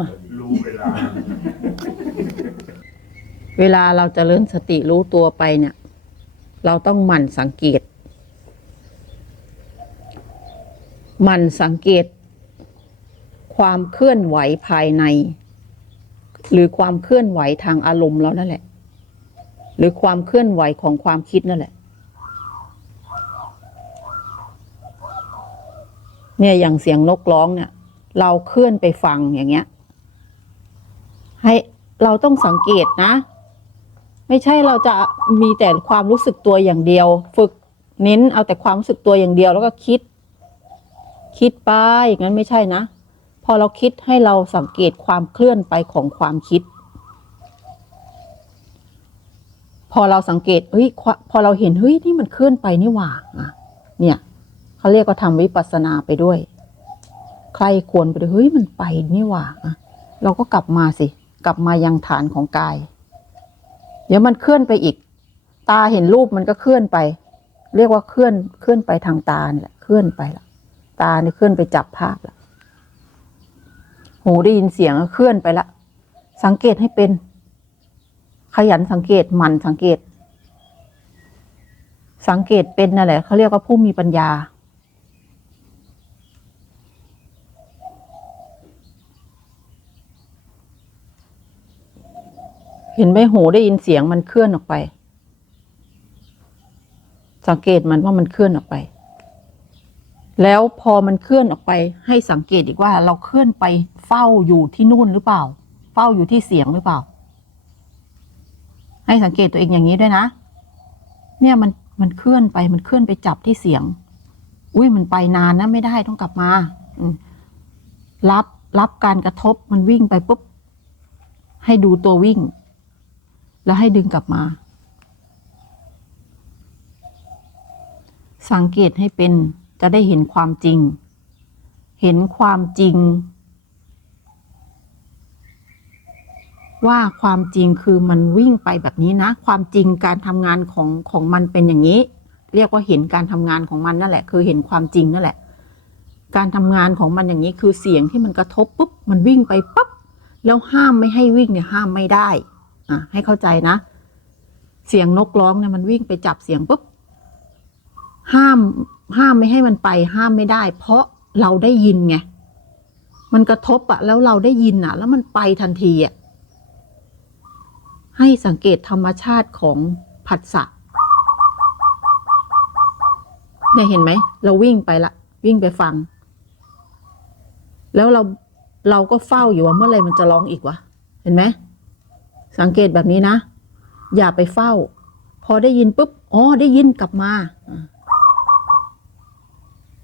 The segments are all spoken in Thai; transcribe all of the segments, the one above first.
อะรู้เวลา เวลาเราจะเริ่มสติรู้ตัวไปเนี่ย เราต้องหมั่นสังเกต หมั่นสังเกต ความเคลื่อนไหวภายใน หรือความเคลื่อนไหวทางอารมณ์เรานั่นแหละ หรือความเคลื่อนไหวของความคิดนั่นแหละเนี่ยอย่างเสียงนกร้องเนี่ย เราเคลื่อนไปฟังอย่างเงี้ย ให้เราต้องสังเกตนะ ไม่ใช่เราจะมีแต่ความรู้สึกตัวอย่างเดียว ฝึกเน้นเอาแต่ความรู้สึกตัวอย่างเดียวแล้วก็คิด คิดไปอย่างนั้นไม่ใช่นะ พอเราคิดให้เราสังเกตความเคลื่อนไปของความคิด พอเราสังเกตเฮ้ยพอเราเห็นเฮ้ยนี่มันเคลื่อนไปนี่หว่าอะเนี่ยเขาเรียกว่าทำวิปัสสนาไปด้วย ใครควรไปด้วยเฮ้ยมันไปนี่หว่าอะเราก็กลับมาสิ กลับมายังฐานของกาย เดี๋ยวมันเคลื่อนไปอีก ตาเห็นรูปมันก็เคลื่อนไป เรียกว่าเคลื่อนเคลื่อนไปทางตาเนี่ยเคลื่อนไปละตาเนี่ยเคลื่อนไปจับภาพละหูได้ยินเสียงเคลื่อนไปละสังเกตให้เป็น ขยันสังเกตหมั่นสังเกต สังเกตเป็นนั่นแหละเขาเรียกว่าผู้มีปัญญา เห็นไหมหูได้ยินเสียงมันเคลื่อนออกไป สังเกตมันว่ามันเคลื่อนออกไป แล้วพอมันเคลื่อนออกไป ให้สังเกตอีกว่า เราเคลื่อนไปเฝ้าอยู่ที่นู่นหรือเปล่า เฝ้าอยู่ที่เสียงหรือเปล่า ให้สังเกตตัวเองอย่างนี้ด้วยนะ เนี่ยมันมันเคลื่อนไปมันเคลื่อนไปจับที่เสียง อุ้ยมันไปนานนะไม่ได้ต้องกลับมาอืรับรับการกระทบมันวิ่งไปปุ๊บให้ดูตัววิ่ง แล้วให้ดึงกลับมา สังเกตให้เป็นจะได้เห็นความจริง เห็นความจริง ว่าความจริงคือมันวิ่งไปแบบนี้นะ ความจริงการทำงานของของมันเป็นอย่างนี้ เรียกว่าเห็นการทำงานของมันนั่นแหละ คือเห็นความจริงนั่นแหละ การทำงานของมันอย่างนี้คือเสียงที่มันกระทบปุ๊บมันวิ่งไปปั๊บแล้วห้ามไม่ให้วิ่งเนี่ยห้ามไม่ได้ อะให้เข้าใจนะ เสียงนกร้องเนี่ยมันวิ่งไปจับเสียงปุ๊บห้ามห้ามไม่ให้มันไป ห้ามไม่ได้ เพราะเราได้ยินไงมันกระทบอะแล้วเราได้ยินอะแล้วมันไปทันทีอะให้สังเกตธรรมชาติของผัสสะเนี่ยเห็นไหม เราวิ่งไปละ วิ่งไปฟัง แล้วเราเราก็เฝ้าอยู่ว่าเมื่อไรมันจะร้องอีกวะ เห็นไหม สังเกตแบบนี้นะ อย่าไปเฝ้า พอได้ยินปุ๊บอ๋อได้ยินกลับมา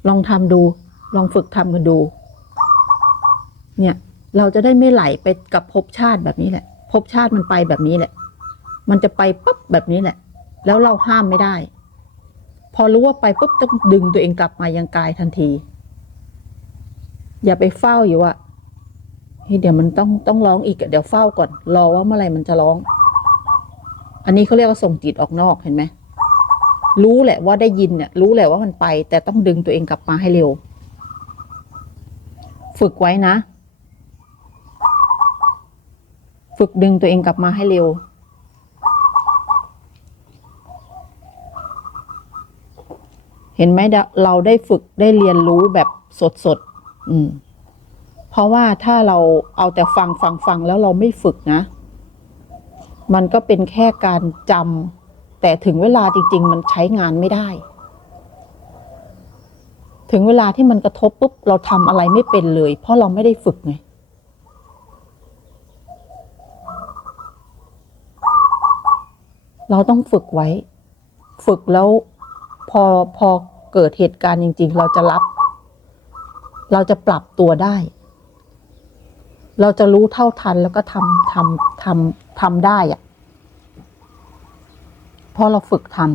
ลองทำดู ลองฝึกทำกันดู เนี่ย เราจะได้ไม่ไหลไปกับภพชาติแบบนี้แหละภพชาติมันไปแบบนี้แหละ มันจะไปปุ๊บแบบนี้แหละ แล้วเราห้ามไม่ได้ พอรู้ว่าไปปุ๊บต้องดึงตัวเองกลับมายังกายทันที อย่าไปเฝ้าอยู่ว่า เดี๋ยวมันต้องต้องร้องอีกเดี๋ยวเฝ้าก่อน รอว่าเมื่อไหร่มันจะร้อง อันนี้เขาเรียกว่าส่งจิตออกนอกเห็นไหมรู้แหละว่าได้ยินเนี่ยรู้แหละว่ามันไป แต่ต้องดึงตัวเองกลับมาให้เร็ว ฝึกไว้นะ ฝึกดึงตัวเองกลับมาให้เร็ว เห็นไหมเราได้ฝึกได้เรียนรู้แบบสดๆอืม ราะว่าถ้าเราเอาแต่ฟังฟังฟังแล้วเราไม่ฝึกนะ มันก็เป็นแค่การจำแต่ถึงเวลาจริง ๆ มันใช้งานไม่ได้ ถึงเวลาที่มันกระทบปุ๊บเราทำอะไรไม่เป็นเลย เพราะเราไม่ได้ฝึกไงเราต้องฝึกไว้ ฝึกแล้วพอพอเกิดเหตุการณ์จริง ๆ เราจะรับ เราจะปรับตัวได้ เราจะรู้เท่าทันแล้วก็ทำทำทำทำได้อะเพราะเราฝึกทำ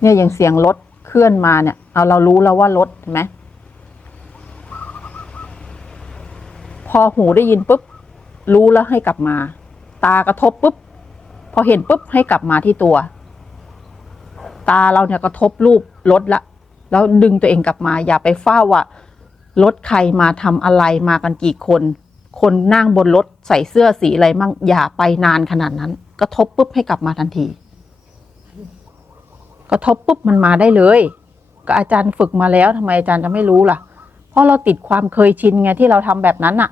เนี่ยอย่างเสียงรถเคลื่อนมาเนี่ย เอาเรารู้แล้วว่ารถเห็นไหมพอหูได้ยินปุ๊บ รู้แล้วให้กลับมา ตากระทบปุ๊บ พอเห็นปุ๊บให้กลับมาที่ตัว ตาเราเนี่ยกระทบรูปรถละ แล้วดึงตัวเองกลับมา อย่าไปเฝ้าว่ารถใครมาทำอะไรมากันกี่คน คนนั่งบนรถใส่เสื้อสีอะไรมั่งอย่าไปนานขนาดนั้น กระทบปุ๊บให้กลับมาทันที กระทบปุ๊บมันมาได้เลย ก็อาจารย์ฝึกมาแล้วทำไมอาจารย์จะไม่รู้ล่ะ เพราะเราติดความเคยชินไงที่เราทำแบบนั้นอะ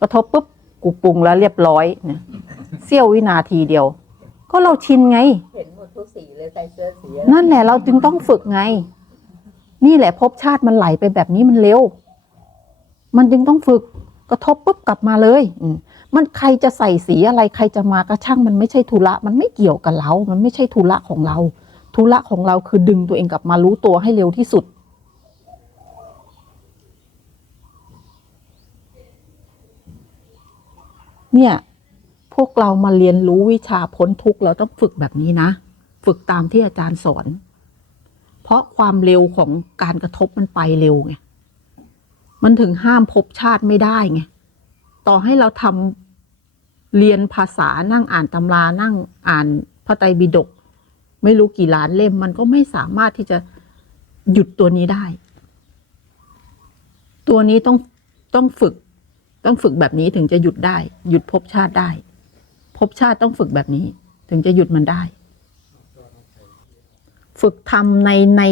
กระทบปุ๊บกูปรุงแล้วเรียบร้อยเนี่ยเสี้ยววินาทีเดียว ก็เราชินไง เห็นหมดทุกสีเลยใส่เสื้อสีนั่นแหละเราจึงต้องฝึกไง นี่แหละภพชาติมันไหลไปแบบนี้มันเร็ว มันจึงต้องฝึกกระทบปุ๊บกลับมาเลยมันใครจะใส่สีอะไรใครจะมากระช่างมันไม่ใช่ธุระ มันไม่เกี่ยวกับเรา มันไม่ใช่ธุระของเรา ธุระของเราคือดึงตัวเองกลับมารู้ตัวให้เร็วที่สุด เนี่ย พวกเรามาเรียนรู้วิชาพ้นทุกข์เราต้องฝึกแบบนี้นะ ฝึกตามที่อาจารย์สอน ราะความเร็วของการกระทบมันไปเร็วไง มันถึงห้ามภพชาติไม่ได้ไง ต่อให้เราทำเรียนภาษานั่งอ่านตำรา นั่งอ่านพระไตรปิฎกไม่รู้กี่ล้านเล่ม มันก็ไม่สามารถที่จะหยุดตัวนี้ได้ ตัวนี้ต้องต้องฝึก ต้องฝึกแบบนี้ถึงจะหยุดได้ หยุดภพชาติได้ภพชาติต้องฝึกแบบนี้ ถึงจะหยุดมันได้ ฝึกทำในใน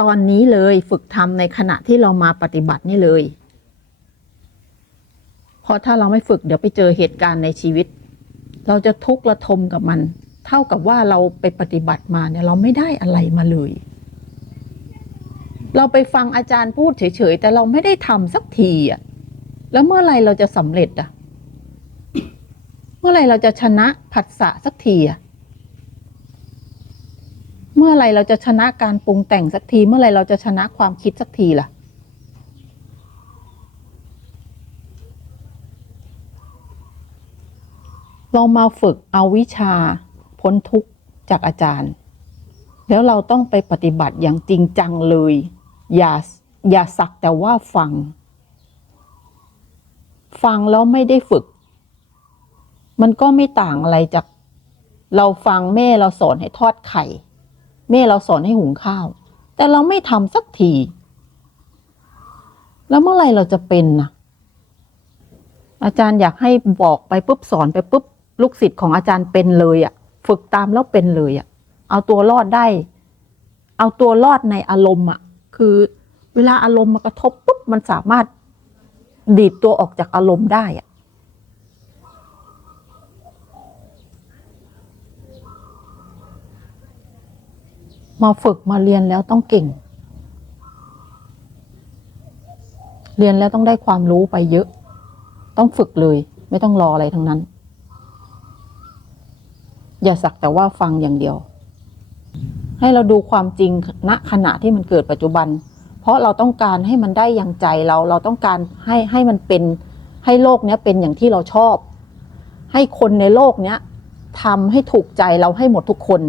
ตอนนี้เลย ฝึกทำในขณะที่เรามาปฏิบัตินี่เลย เพราะถ้าเราไม่ฝึกเดี๋ยวไปเจอเหตุการณ์ในชีวิต เราจะทุกข์ระทมกับมัน เท่ากับว่าเราไปปฏิบัติมาเนี่ยเราไม่ได้อะไรมาเลย เราไปฟังอาจารย์พูดเฉยๆแต่เราไม่ได้ทำสักทีอะแล้วเมื่อไรเราจะสำเร็จอะ เมื่อไรเราจะชนะผัสสะสักทีอะ เมื่อไรเราจะชนะการปรุงแต่งสักที เมื่อไรเราจะชนะความคิดสักทีล่ะ เรามาฝึกเอาวิชาพ้นทุกข์จากอาจารย์ แล้วเราต้องไปปฏิบัติอย่างจริงจังเลย อย่าอย่าสักแต่ว่าฟัง ฟังแล้วไม่ได้ฝึก มันก็ไม่ต่างอะไรจาก เราฟังแม่เราสอนให้ทอดไข่ แม่เราสอนให้หุงข้าว แต่เราไม่ทำสักที แล้วเมื่อไรเราจะเป็นนะอาจารย์อยากให้บอกไปปุ๊บสอนไปปุ๊บลูกศิษย์ของอาจารย์เป็นเลยอะ่ะ ฝึกตามแล้วเป็นเลยอะ่ะ เอาตัวรอดได้ เอาตัวรอดในอารมณ์อะ่ะ คือเวลาอารมณ์มากระทบปุ๊บมันสามารถดีดตัวออกจากอารมณ์ได้อะ มาฝึกมาเรียนแล้วต้องเก่ง เรียนแล้วต้องได้ความรู้ไปเยอะ ต้องฝึกเลย ไม่ต้องรออะไรทั้งนั้น อย่าสักแต่ว่าฟังอย่างเดียว ให้เราดูความจริงณขณะที่มันเกิดปัจจุบัน เพราะเราต้องการให้มันได้อย่างใจเรา เราต้องการให้ให้มันเป็นให้โลกเนี้ยเป็นอย่างที่เราชอบ ให้คนในโลกเนี้ยทำให้ถูกใจเราให้หมดทุกคน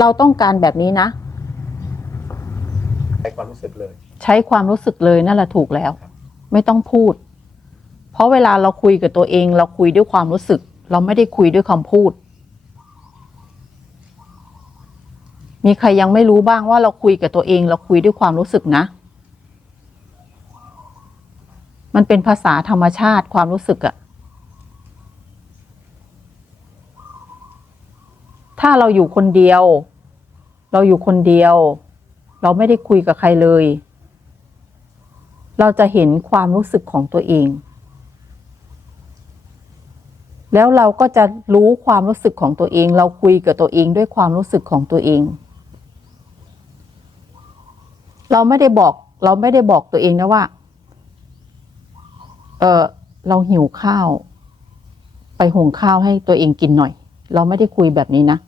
เราต้องการแบบนี้นะ ใช้ความรู้สึกเลย ใช้ความรู้สึกเลยนั่นแหละถูกแล้ว ไม่ต้องพูด เพราะเวลาเราคุยกับตัวเอง เราคุยด้วยความรู้สึก เราไม่ได้คุยด้วยคำพูด มีใครยังไม่รู้บ้างว่าเราคุยกับตัวเอง เราคุยด้วยความรู้สึกนะ มันเป็นภาษาธรรมชาติความรู้สึกอะ ถ้าเราอยู่คนเดียว เราอยู่คนเดียว เราไม่ได้คุยกับใครเลย เราจะเห็นความรู้สึกของตัวเอง แล้วเราก็จะรู้ความรู้สึกของตัวเอง เราคุยกับตัวเองด้วยความรู้สึกของตัวเอง เราไม่ได้บอก เราไม่ได้บอกตัวเองนะว่า เออเราหิวข้าว ไปหุงข้าวให้ตัวเองกินหน่อยเราไม่ได้คุยแบบนี้นะ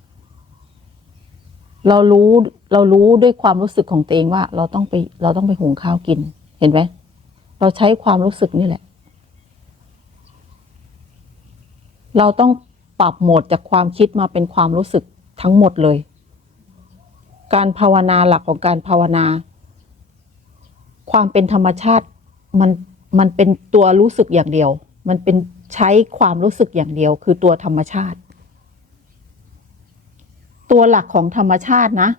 เรารู้เรารู้ด้วยความรู้สึกของตัวเองว่า เราต้องไปเราต้องไปหุงข้าวกิน เห็นไหมเราใช้ความรู้สึกนี่แหละ เราต้องปรับโหมดจากความคิดมาเป็นความรู้สึกทั้งหมดเลย การภาวนาหลักของการภาวนา ความเป็นธรรมชาติมันมันเป็นตัวรู้สึกอย่างเดียว มันเป็นใช้ความรู้สึกอย่างเดียว คือตัวธรรมชาติ ตัวหลักของธรรมชาตินะ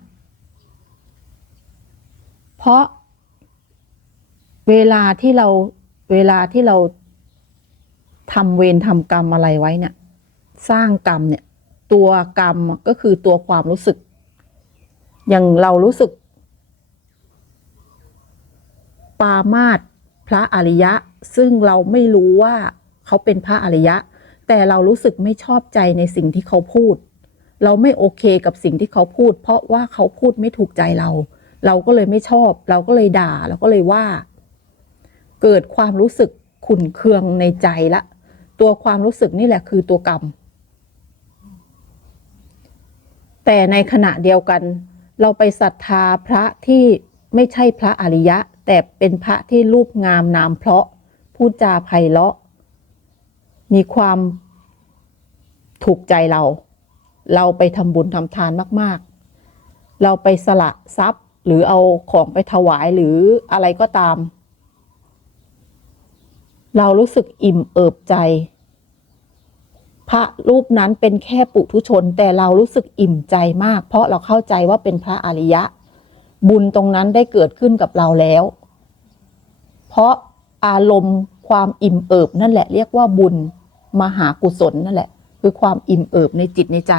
เพราะเวลาที่เราเวลาที่เราทำเวรทำกรรมอะไรไว้เนี่ย สร้างกรรมเนี่ย ตัวกรรมก็คือตัวความรู้สึก อย่างเรารู้สึก ปามาตพระอริยะ ซึ่งเราไม่รู้ว่าเขาเป็นพระอริยะ แต่เรารู้สึกไม่ชอบใจในสิ่งที่เขาพูด เราไม่โอเคกับสิ่งที่เขาพูด เพราะว่าเขาพูดไม่ถูกใจเรา เราก็เลยไม่ชอบ เราก็เลยด่า เราก็เลยว่า เกิดความรู้สึกขุนเคืองในใจละ ตัวความรู้สึกนี่แหละคือตัวกรรม แต่ในขณะเดียวกัน เราไปศรัทธาพระที่ไม่ใช่พระอริยะ แต่เป็นพระที่รูปงามนามเพราะพูดจาไพเราะ มีความถูกใจเรา เราไปทำบุญทำทานมาก ๆ เราไปสละทรัพย์หรือเอาของไปถวายหรืออะไรก็ตาม เรารู้สึกอิ่มเอิบใจ พระรูปนั้นเป็นแค่ปุถุชน แต่เรารู้สึกอิ่มใจมาก เพราะเราเข้าใจว่าเป็นพระอริยะ บุญตรงนั้นได้เกิดขึ้นกับเราแล้ว เพราะอารมณ์ความอิ่มเอิบนั่นแหละเรียกว่าบุญมหากุศลนั่นแหละ คือความอิ่มเอิบในจิตในใจ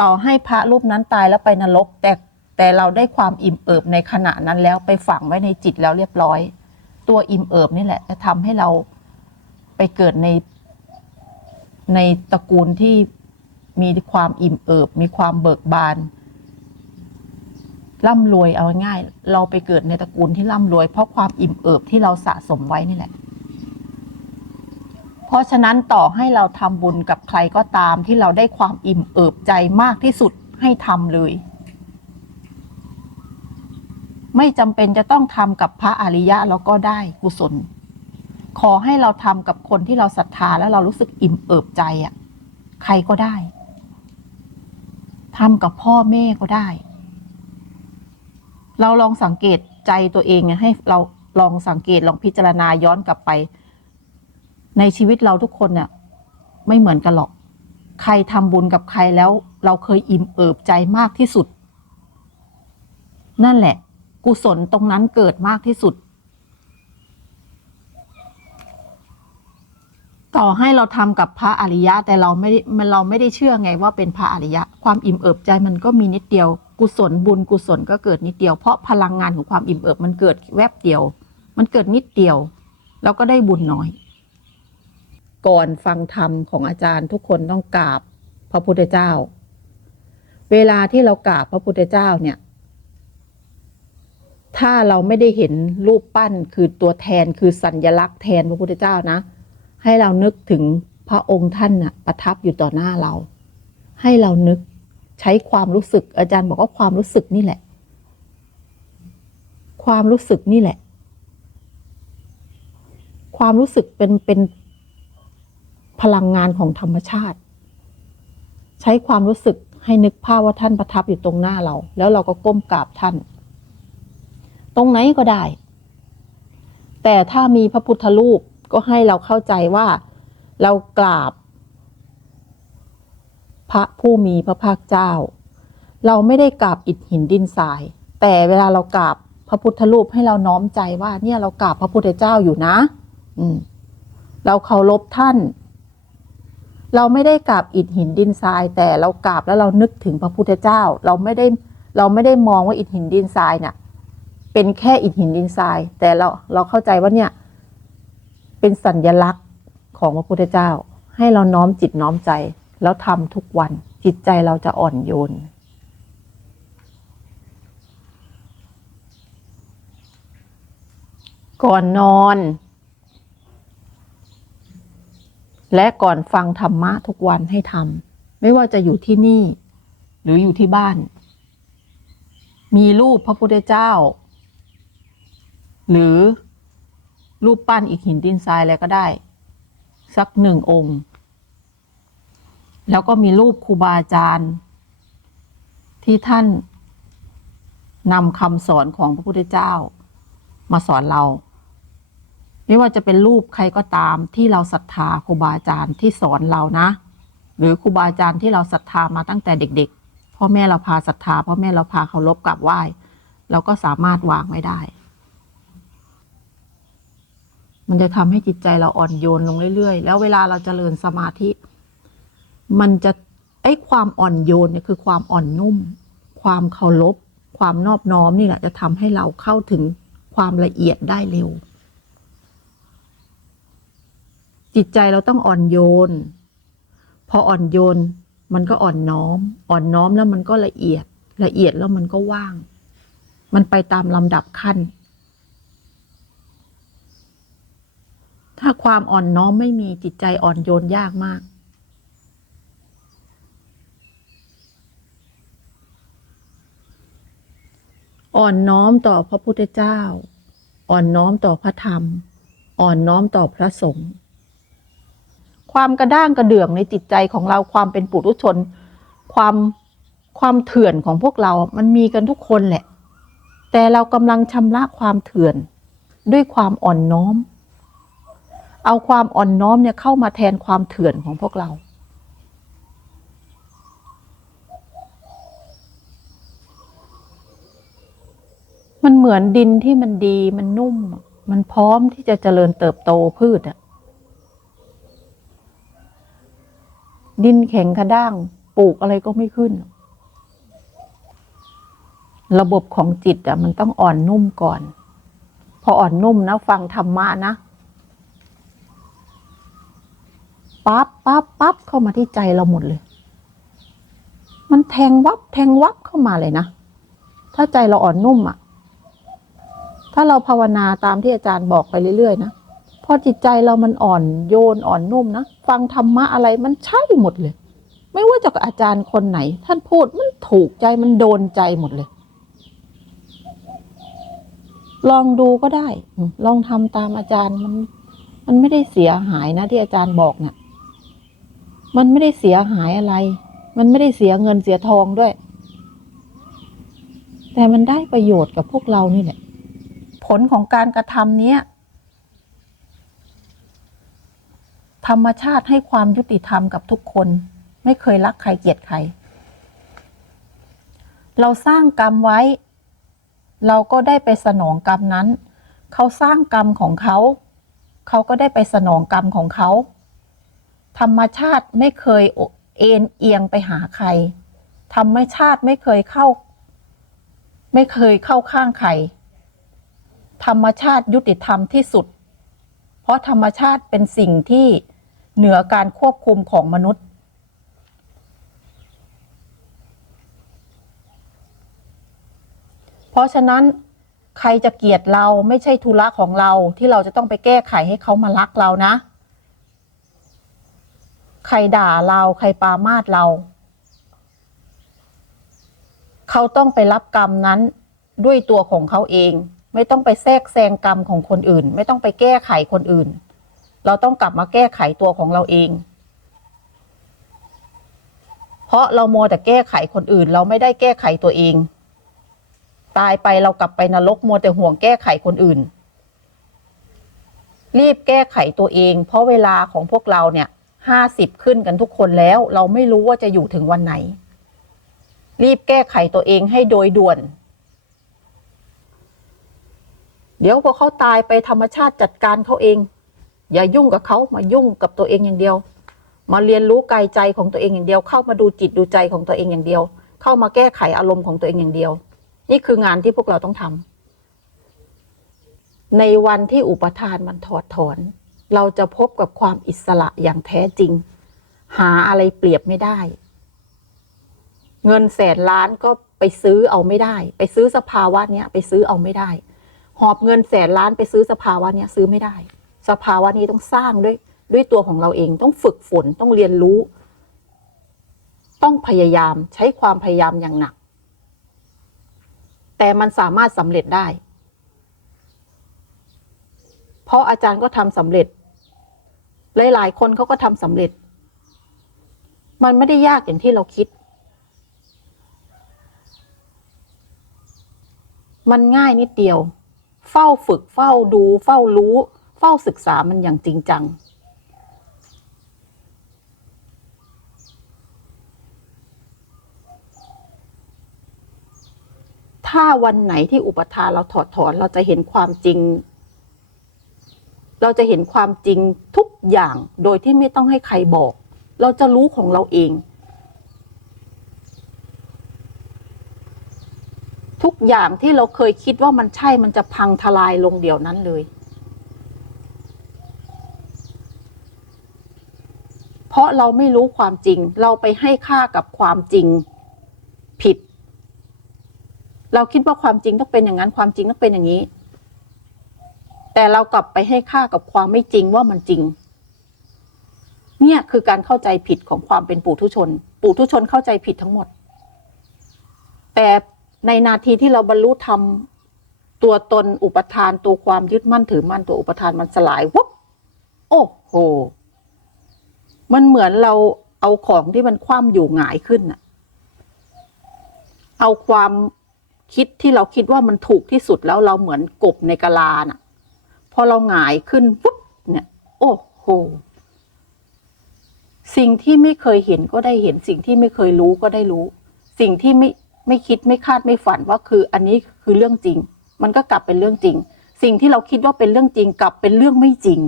ต่อให้พระรูปนั้นตายแล้วไปนรก แต่แต่เราได้ความอิ่มเอิบในขณะนั้นแล้วไปฝังไว้ในจิตแล้วเรียบร้อย ตัวอิ่มเอิบนี่แหละ จะทำให้เราไปเกิดใน ในตระกูลที่มีความอิ่มเอิบ มีความเบิกบานร่ำรวยเอาง่ายๆเราไปเกิดในตระกูลที่ร่ำรวย เพราะความอิ่มเอิบที่เราสะสมไว้นี่แหละ ราะฉะนั้นต่อให้เราทำบุญกับใครก็ตามที่เราได้ความอิ่มเอิบใจมากที่สุดให้ทำเลย ไม่จำเป็นจะต้องทำกับพระอริยะเราก็ได้กุศล ขอให้เราทำกับคนที่เราศรัทธาแล้วเรารู้สึกอิ่มเอิบใจอะ่ะ ใครก็ได้ทำกับพ่อแม่ก็ได้ เราลองสังเกตใจตัวเองให้เราลองสังเกตลองพิจารณาย้อนกลับไป ในชีวิตเราทุกคนเนี่ยไม่เหมือนกันหรอก ใครทำบุญกับใครแล้ว เราเคยอิ่มเอิบใจมากที่สุด นั่นแหละ กุศลตรงนั้นเกิดมากที่สุด ต่อให้เราทำกับพระอริยะ แต่เราไม่ไมันเราไม่ได้เชื่อไงว่าเป็นพระอริยะ ความอิ่มเอิบใจมันก็มีนิดเดียว กุศลบุญกุศลก็เกิดนิดเดียวเพราะพลังงานของความอิ่มเอิบมันเกิดแวบเดียว มันเกิดนิดเดียวเราก็ได้บุญน้อย ก่อนฟังธรรมของอาจารย์ทุกคนต้องกราบพระพุทธเจ้า เวลาที่เรากราบพระพุทธเจ้าเนี่ย ถ้าเราไม่ได้เห็นรูปปั้นคือตัวแทนคือสัญญลักษณ์แทนพระพุทธเจ้านะ ให้เรานึกถึงพระองค์ท่านน่ะประทับอยู่ต่อหน้าเรา ให้เรานึกใช้ความรู้สึก อาจารย์บอกว่าความรู้สึกนี่แหละ ความรู้สึกนี่แหละ ความรู้สึกเป็นเป็น พลังงานของธรรมชาติ ใช้ความรู้สึกให้นึกภาพว่าท่านประทับอยู่ตรงหน้าเรา แล้วเราก็ก้มกราบท่าน ตรงไหนก็ได้ แต่ถ้ามีพระพุทธรูปก็ให้เราเข้าใจว่าเรากราบ พระผู้มีพระภาคเจ้า เราไม่ได้กราบอิฐหินดินทราย แต่เวลาเรากราบพระพุทธรูปให้เราน้อมใจว่า เนี่ยเรากราบพระพุทธเจ้าอยู่นะ อืม เราเคารพท่าน เราไม่ได้กราบอิฐหินดินทราย แต่เรากราบแล้วเรานึกถึงพระพุทธเจ้า เราไม่ได้เราไม่ได้มองว่าอิฐหินดินทรายเนี่ยเป็นแค่อิฐหินดินทราย แต่เราเราเข้าใจว่าเนี่ย เป็นสัญญลักษณ์ของพระพุทธเจ้า ให้เราน้อมจิตน้อมใจ แล้วทำทุกวันจิตใจเราจะอ่อนโยนก่อนนอน และก่อนฟังธรรมะทุกวันให้ทำไม่ว่าจะอยู่ที่นี่ หรืออยู่ที่บ้าน มีรูปพระพุทธเจ้า หรือรูปปั้นอีกหินดินทรายอะไรก็ได้ สักหนึ่งองค์ แล้วก็มีรูปครูบาอาจารย์ ที่ท่านนำคำสอนของพระพุทธเจ้า มาสอนเรา ไม่ว่าจะเป็นรูปใครก็ตามที่เราศรัทธาครูบาอาจารย์ที่สอนเรานะ หรือครูบาอาจารย์ที่เราศรัทธามาตั้งแต่เด็ก ๆพ่อแม่เราพาศรัทธาพ่อแม่เราพาเคารพกราบไหว้เราก็สามารถวางไว้ได้ มันจะทำให้จิตใจเราอ่อนโยนลงเรื่อยๆ แล้วเวลาเราจเจริญสมาธิ มันจะไอ้ความอ่อนโยนเนี่ยคือความอ่อนนุ่ม ความเคารพความนอบน้อมนี่แหละจะทำให้เราเข้าถึงความละเอียดได้เร็ว จิตใจเราต้องอ่อนโยน พออ่อนโยน มันก็อ่อนน้อม อ่อนน้อมแล้วมันก็ละเอียด ละเอียดแล้วมันก็ว่าง มันไปตามลำดับขั้น ถ้าความอ่อนน้อมไม่มีจิตใจอ่อนโยนยากมาก อ่อนน้อมต่อพระพุทธเจ้า อ่อนน้อมต่อพระธรรม อ่อนน้อมต่อพระสงฆ์ ความกระด้างกระเดื่องในจิตใจของเราความเป็นปุถุชน ความความเถื่อนของพวกเรา มันมีกันทุกคนแหละ แต่เรากำลังชำระความเถื่อนด้วยความอ่อนน้อม เอาความอ่อนน้อมเนี่ยเข้ามาแทนความเถื่อนของพวกเรา มันเหมือนดินที่มันดีมันนุ่ม มันพร้อมที่จะเจริญเติบโตพืชอะ ดินแข็งกระด้าง ปลูกอะไรก็ไม่ขึ้น ระบบของจิตอะ มันต้องอ่อนนุ่มก่อน พออ่อนนุ่มนะ ฟังธรรมะนะปั๊บปั๊บปั๊บเข้ามาที่ใจเราหมดเลย มันแทงวับ แทงวับเข้ามาเลยนะ ถ้าใจเราอ่อนนุ่มอะ ถ้าเราภาวนาตามที่อาจารย์บอกไปเรื่อยๆนะ พอจิตใจเรามันอ่อนโยนอ่อนนุ่มนะ ฟังธรรมะอะไรมันใช่หมดเลย ไม่ว่าจะกับอาจารย์คนไหน ท่านพูดมันถูกใจมันโดนใจหมดเลย ลองดูก็ได้ ลองทำตามอาจารย์มัน มันไม่ได้เสียหายนะที่อาจารย์บอกเนะ่ะมันไม่ได้เสียหายอะไร มันไม่ได้เสียเงินเสียทองด้วย แต่มันได้ประโยชน์กับพวกเรานี่แหละ ผลของการกระทำเนี้ย ธรรมชาติให้ความยุติธรรมกับทุกคน ไม่เคยรักใครเกลียดใคร เราสร้างกรรมไว้ เราก็ได้ไปสนองกรรมนั้น เขาสร้างกรรมของเขา เขาก็ได้ไปสนองกรรมของเขา ธรรมชาติไม่เคยเอ็นเอียงไปหาใคร ธรรมชาติไม่เคยเข้า ไม่เคยเข้าข้างใคร ธรรมชาติยุติธรรมที่สุด เพราะธรรมชาติเป็นสิ่งที่ เหนือการควบคุมของมนุษย์ เพราะฉะนั้นใครจะเกลียดเราไม่ใช่ธุระของเราที่เราจะต้องไปแก้ไขให้เขามารักเรานะ ใครด่าเราใครปามาสเรา เขาต้องไปรับกรรมนั้นด้วยตัวของเขาเอง ไม่ต้องไปแทรกแซงกรรมของคนอื่น ไม่ต้องไปแก้ไขคนอื่น เราต้องกลับมาแก้ไขตัวของเราเอง เพราะเราโมวแต่แก้ไขคนอื่น เราไม่ได้แก้ไขตัวเอง ตายไปเรากลับไปนรกมัวแต่ห่วงแก้ไขคนอื่น รีบแก้ไขตัวเอง เพราะเวลาของพวกเราเนี่ยห้าสิบขึ้นกันทุกคนแล้ว เราไม่รู้ว่าจะอยู่ถึงวันไหน รีบแก้ไขตัวเองให้โดยด่วน เดี๋ยวพอเขาตายไปธรรมชาติจัดการเขาเอง อย่ายุ่งกับเขามายุ่งกับตัวเองอย่างเดียว มาเรียนรู้กายใจของตัวเองอย่างเดียว เข้ามาดูจิตดูใจของตัวเองอย่างเดียว เข้ามาแก้ไขอารมณ์ของตัวเองอย่างเดียว นี่คืองานที่พวกเราต้องทำในวันที่อุปทานมันถอดถอน เราจะพบกับความอิสระอย่างแท้จริง หาอะไรเปรียบไม่ได้ เงินแสนล้านก็ไปซื้อเอาไม่ได้ ไปซื้อสภาวะเนี้ยไปซื้อเอาไม่ได้ หอบเงินแสนล้านไปซื้อสภาวะเนี้ยซื้อไม่ได้ สภาวะนี้ต้องสร้างด้วยด้วยตัวของเราเองต้องฝึกฝนต้องเรียนรู้ ต้องพยายามใช้ความพยายามอย่างหนัก แต่มันสามารถสำเร็จได้ เพราะอาจารย์ก็ทำสำเร็จ หลาย ๆ คนเขาก็ทำสำเร็จ มันไม่ได้ยากอย่างที่เราคิด มันง่ายนิดเดียว เฝ้าฝึก เฝ้าดู เฝ้ารู้ ฝ้าศึกษามันอย่างจริงจัง ถ้าวันไหนที่อุปทานเราถอดถอนเราจะเห็นความจริง เราจะเห็นความจริงทุกอย่างโดยที่ไม่ต้องให้ใครบอก เราจะรู้ของเราเอง ทุกอย่างที่เราเคยคิดว่ามันใช่มันจะพังทลายลงเดี๋ยวนั้นเลย เพราะเราไม่รู้ความจริง เราไปให้ค่ากับความจริงผิด เราคิดว่าความจริงต้องเป็นอย่างนั้นความจริงต้องเป็นอย่างนี้ แต่เรากลับไปให้ค่ากับความไม่จริงว่ามันจริง เนี่ยคือการเข้าใจผิดของความเป็นปุถุชนปุถุชนเข้าใจผิดทั้งหมด แต่ในนาทีที่เราบรรลุธรรมตัวตนอุปทานตัวความยึดมั่นถือมั่นตัวอุปทานมันสลายวุบโอ้โห มันเหมือนเราเอาของที่มันคว่ำอยู่หงายขึ้นน่ะเอาความคิดที่เราคิดว่ามันถูกที่สุดแล้วเราเหมือนกบในกะลาน่ะ พอเราหงายขึ้นปุ๊บเนี่ย โอ้โหสิ่งที่ไม่เคยเห็นก็ได้เห็น สิ่งที่ไม่เคยรู้ก็ได้รู้ สิ่งที่ไม่ไม่คิดไม่คาดไม่ฝันว่าคืออันนี้คือเรื่องจริง มันก็กลับเป็นเรื่องจริง สิ่งที่เราคิดว่าเป็นเรื่องจริงกลับเป็นเรื่องไม่จริง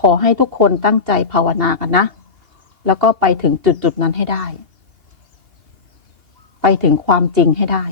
ขอให้ทุกคนตั้งใจภาวนากันนะ แล้วก็ไปถึงจุดจุดๆนั้นให้ได้ ไปถึงความจริงให้ได้